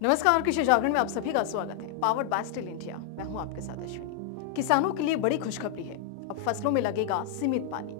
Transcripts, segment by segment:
नमस्कार, कृषि जागरण में आप सभी का स्वागत है। पावर्ड बाय स्टील इंडिया, मैं हूं आपके साथ अश्विनी। किसानों के लिए बड़ी खुशखबरी है। अब फसलों में लगेगा सीमित पानी।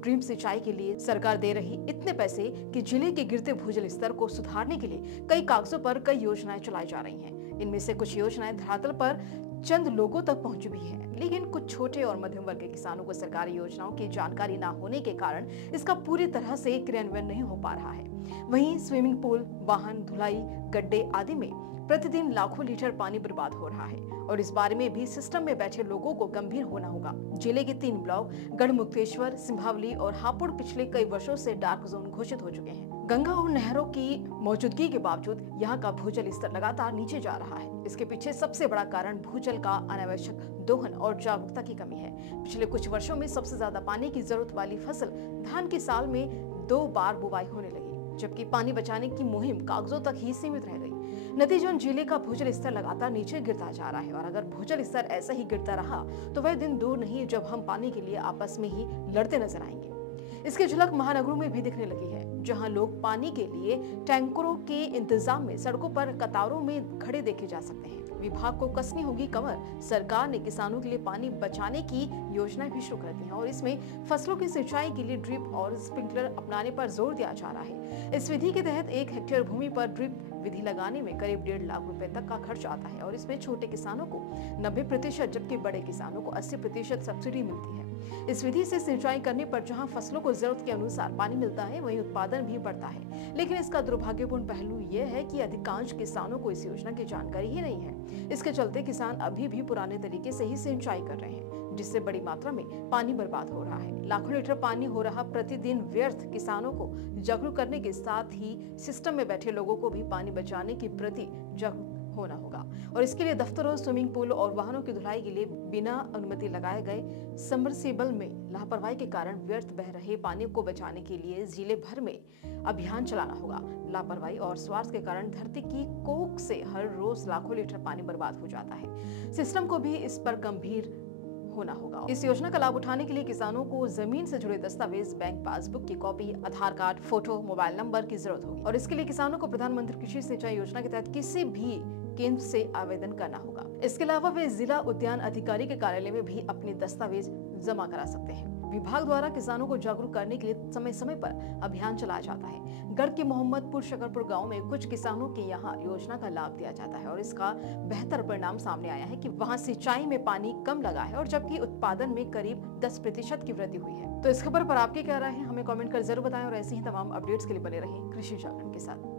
ड्रिप सिंचाई के लिए सरकार दे रही इतने पैसे कि जिले के गिरते भूजल स्तर को सुधारने के लिए कई कागजों पर कई योजनाएं चलाई जा रही हैं। इनमें से कुछ योजनाएं धरातल पर चंद लोगों तक पहुंची भी है, लेकिन कुछ छोटे और मध्यम वर्ग के किसानों को सरकारी योजनाओं की जानकारी न होने के कारण इसका पूरी तरह से क्रियान्वयन नहीं हो पा रहा है। वहीं स्विमिंग पूल, वाहन धुलाई, गड्ढे आदि में प्रतिदिन लाखों लीटर पानी बर्बाद हो रहा है और इस बारे में भी सिस्टम में बैठे लोगों को गंभीर होना होगा। जिले के 3 ब्लॉक गढ़मुक्तेश्वर, सिंभावली और हापुड़ पिछले कई वर्षों से डार्क जोन घोषित हो चुके हैं। गंगा और नहरों की मौजूदगी के बावजूद यहाँ का भूजल स्तर लगातार नीचे जा रहा है। इसके पीछे सबसे बड़ा कारण भूजल का अनावश्यक दोहन और जागरूकता की कमी है। पिछले कुछ वर्षों में सबसे ज्यादा पानी की जरूरत वाली फसल धान की साल में 2 बार बुवाई होने लगी, जबकि पानी बचाने की मुहिम कागजों तक ही सीमित रह गई। नतीजन जिले का भूजल स्तर लगातार नीचे गिरता जा रहा है और अगर भूजल स्तर ऐसा ही गिरता रहा तो वह दिन दूर नहीं जब हम पानी के लिए आपस में ही लड़ते नजर आएंगे। इसकी झलक महानगरों में भी दिखने लगी है, जहां लोग पानी के लिए टैंकरों के इंतजाम में सड़कों पर कतारों में खड़े देखे जा सकते हैं। विभाग को कसनी होगी कमर। सरकार ने किसानों के लिए पानी बचाने की योजनाएं भी शुरू कर दी हैं और इसमें फसलों की सिंचाई के लिए ड्रिप और स्प्रिंकलर अपनाने पर जोर दिया जा रहा है। इस विधि के तहत 1 हेक्टेयर भूमि पर ड्रिप विधि लगाने में करीब 1.5 लाख रुपए तक का खर्च आता है और इसमें छोटे किसानों को 90% जबकि बड़े किसानों को 80% सब्सिडी मिलती है। इस विधि से सिंचाई करने पर जहां फसलों को जरूरत के अनुसार पानी मिलता है, वहीं उत्पादन भी बढ़ता है। लेकिन इसका दुर्भाग्यपूर्ण पहलू यह है कि अधिकांश किसानों को इस योजना की जानकारी ही नहीं है। इसके चलते किसान अभी भी पुराने तरीके से ही सिंचाई कर रहे हैं, जिससे बड़ी मात्रा में पानी बर्बाद हो रहा है। लाखों लीटर पानी हो रहा प्रतिदिन व्यर्थ। किसानों को जागरूक करने के साथ ही सिस्टम में बैठे लोगों को भी पानी बचाने के प्रति जागरूक होना होगा और इसके लिए दफ्तरों, स्विमिंग पूल और वाहनों की धुलाई के लिए बिना अनुमति लगाए गए सबमर्सिबल में लापरवाही के कारण व्यर्थ बह रहे पानी को बचाने के लिए जिले भर में अभियान चलाना होगा। लापरवाही और स्वार्थ के कारण धरती की कोख से हर रोज लाखों लीटर पानी बर्बाद हो जाता है। सिस्टम को भी इस पर गंभीर होना होगा। इस योजना का लाभ उठाने के लिए किसानों को जमीन से जुड़े दस्तावेज, बैंक पासबुक की कॉपी, आधार कार्ड, फोटो, मोबाइल नंबर की जरूरत होगी और इसके लिए किसानों को प्रधानमंत्री कृषि सिंचाई योजना के तहत किसी भी केंद्र से आवेदन करना होगा। इसके अलावा वे जिला उद्यान अधिकारी के कार्यालय में भी अपने दस्तावेज जमा करा सकते हैं। विभाग द्वारा किसानों को जागरूक करने के लिए समय समय पर अभियान चलाया जाता है। गढ़ के मोहम्मदपुर शकरपुर गांव में कुछ किसानों के यहाँ योजना का लाभ दिया जाता है और इसका बेहतर परिणाम सामने आया है कि वहाँ सिंचाई में पानी कम लगा है और जबकि उत्पादन में करीब 10% की वृद्धि हुई है। तो इस खबर पर आपकी क्या राय है, हमें कमेंट कर जरूर बताएं और ऐसे ही तमाम अपडेट्स के लिए बने रहें कृषि जागरण के साथ।